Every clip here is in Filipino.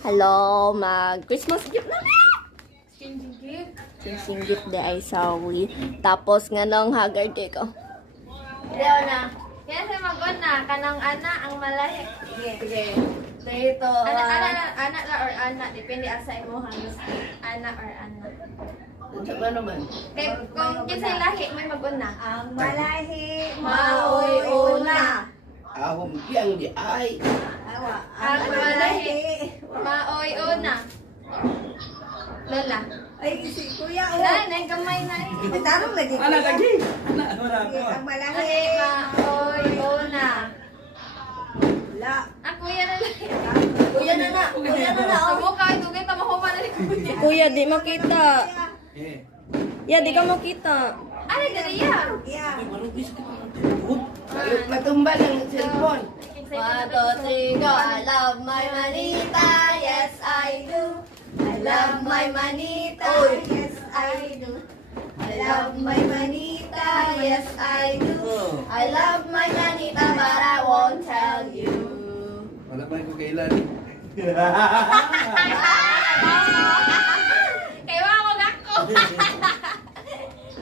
Hello, mag-Christmas gift na. Changing gift. Christmas gift de ay sawi. Tapos nga nung haggard kay ko. Ayaw na. Kaya sa mag-on na, kanang ana ang malahi. Sige. Sige. Dito. Ana la or ana. Depende asa imo hanggang ana or ana. Ano naman? Kaya kung kisay lahi, may mag-on na. Ang malahi, Maoy una. Ahom biyang di ay. Awa, Ang malahi. Maoy una. Lola. Ay, si Kuya, oh. Nanay, gamay na rin. Itarong lagi. Anak lagi. Anak wala Sige, ko. ang malahi. Ani, maoy una. Wala. Ako yan na lang. Kuya na na. Kuya na na. Sa mukha, dugay tamahuman na ni Kuya. Kuya, di makita. Eh. Ya, di ka makita. Ano gariya? Yeah. Marupis ka pa. Matumba ng cellphone. 1, 2, 3, go. I love my manita. Yes, I do. I love my manita. Yes, I do. I love my manita. Yes, I do. I love my manita, but I won't tell you. Wala ba ko kailan? Kaya ako gako.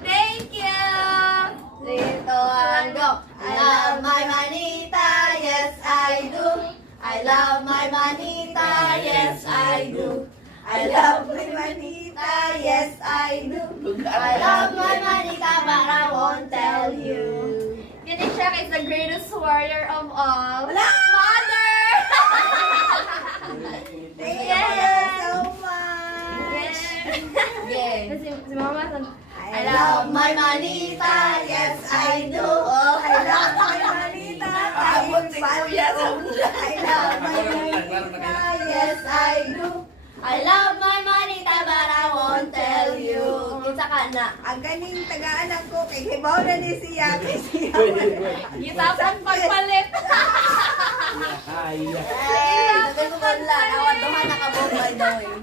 Thank you. Dito and go. I love my manita. Yes, I do. I love my manita. Yes, I do. I love my manita. Yes, I do. I love my manita, but I won't tell you. Ganun siya is the greatest warrior of all. Wala! Mother! Thank you Yes. so much. Yeah. Si mama sa... I love my manita. Yes, I do. Oh, I love my manita. Abot si Kuya sa I love my manita. Yes, I do. I love my manita, but I won't tell you. Kinsa ka na? Ang ganing tagaan ko kay hibaw na ni siya. Kay siya. Gitapang pagpalit. Ay. Hey, sabi ko ba lang, awad duha na ka both by the way.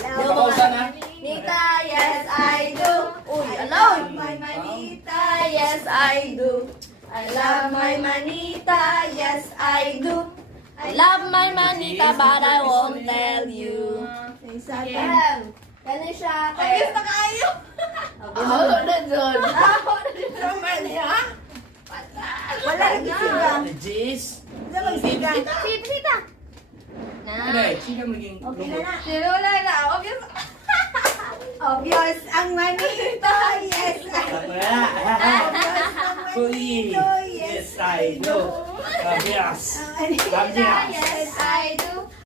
Kapausa na. Nita, yes, I do. Uy, alone. My manita, yes, I do. I love my manita, yes, I do. I love my manita, but I won't tell you. Ahem, ganun siya. Obvious na kayo. Ako na doon. Naman niya. Wala lagi siya. Jis. Sa magsiga. Sita. Ano eh? Sino maging... Okay na na. Sinula na. Obvious. Obvious ang manita. Yes, I do. Obvious ang manita. Yes, Yes, I do. Abias. Ang manita. Abias. Yes,